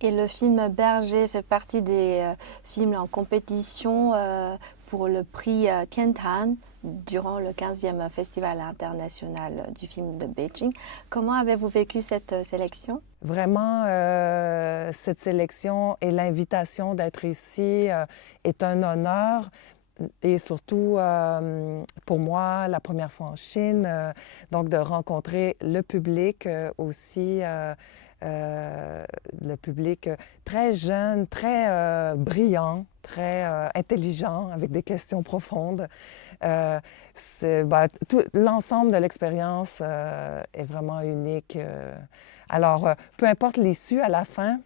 Et le film Berger fait partie des films en compétition pour le prix Tiantan durant le 15e Festival international du film de Beijing. Comment avez-vous vécu cette sélection? Vraiment, cette sélection et l'invitation d'être ici est un honneur. Et surtout, pour moi, la première fois en Chine, donc de rencontrer le public aussi, le public très jeune, très brillant, très intelligent, avec des questions profondes. Tout l'ensemble de l'expérience est vraiment unique. Alors, peu importe l'issue à la fin,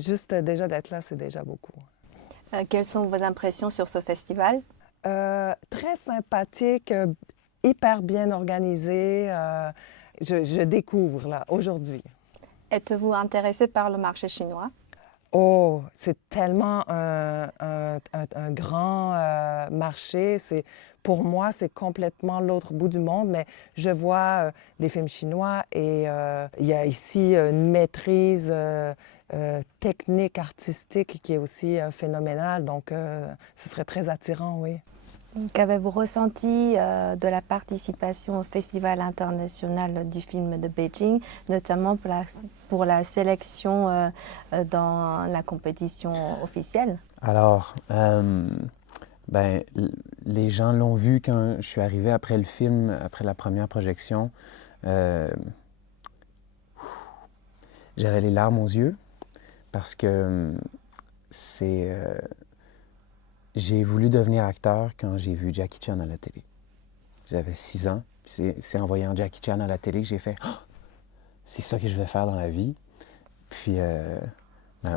juste déjà d'être là, c'est déjà beaucoup. Quelles sont vos impressions sur ce festival? Très sympathique, hyper bien organisé. Je découvre là aujourd'hui. Êtes-vous intéressé par le marché chinois? Oh, c'est tellement un grand marché. Pour moi, c'est complètement l'autre bout du monde, mais je vois des films chinois et il y a ici une maîtrise technique, artistique qui est aussi phénoménale. Donc, ce serait très attirant, oui. Qu'avez-vous ressenti de la participation au Festival international du film de Beijing, notamment pour la sélection dans la compétition officielle? Alors, les gens l'ont vu quand je suis arrivé après le film, après la première projection. J'avais les larmes aux yeux parce que j'ai voulu devenir acteur quand j'ai vu Jackie Chan à la télé. J'avais 6 ans. C'est en voyant Jackie Chan à la télé que j'ai fait oh, c'est ça que je vais faire dans la vie. Puis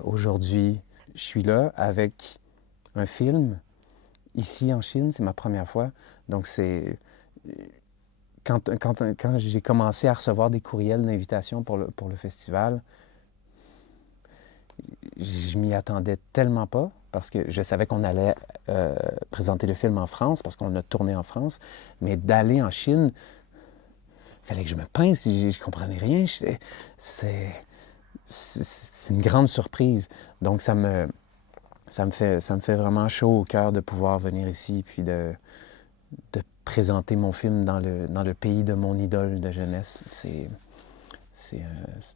aujourd'hui, je suis là avec un film. Ici en Chine, c'est ma première fois. Donc quand j'ai commencé à recevoir des courriels d'invitation pour le festival, je m'y attendais tellement pas parce que je savais qu'on allait présenter le film en France parce qu'on a tourné en France, mais d'aller en Chine, il fallait que je me pince, je comprenais rien. C'est une grande surprise. Donc ça me fait vraiment chaud au cœur de pouvoir venir ici puis de présenter mon film dans le pays de mon idole de jeunesse. C'est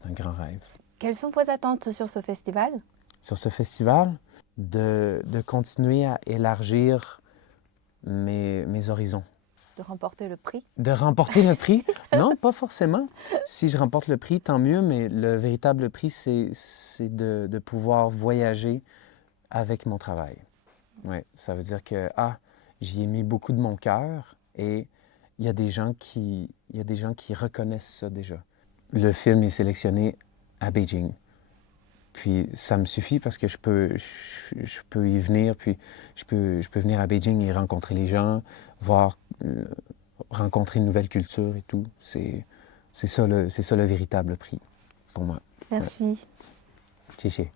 un grand rêve. Quelles sont vos attentes sur ce festival? Sur ce festival, de continuer à élargir mes horizons. De remporter le prix? De remporter le prix? Non, pas forcément. Si je remporte le prix, tant mieux, mais le véritable prix, c'est de pouvoir voyager avec mon travail. Oui, ça veut dire que, j'y ai mis beaucoup de mon cœur et il y a des gens qui reconnaissent ça déjà. Le film est sélectionné à Beijing. Puis ça me suffit parce que je peux y venir, puis je peux venir à Beijing et rencontrer les gens, rencontrer une nouvelle culture et tout. C'est ça le véritable prix pour moi. Merci. Ouais.